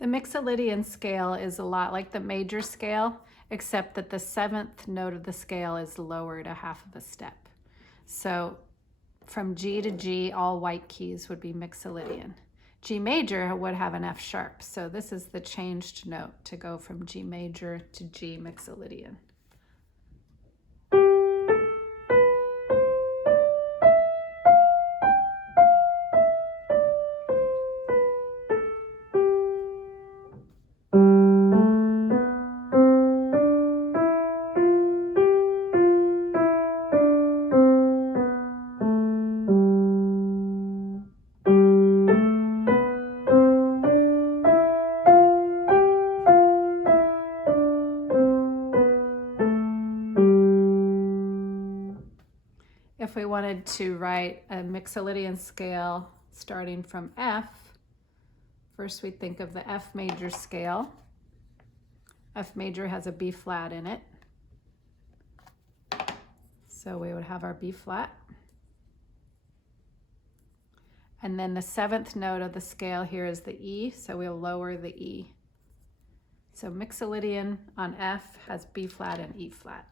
The Mixolydian scale is a lot like the major scale, except that the 7th note of the scale is lowered a half of a step. So from G to G, all white keys would be Mixolydian. G major would have an F sharp. So this is the changed note to go from G major to G Mixolydian. If we wanted to write a Mixolydian scale starting from F, first we think of the F major scale. F major has a B flat in it. So we would have our B flat. And then the 7th note of the scale here is the E, so we'll lower the E. So Mixolydian on F has B flat and E flat.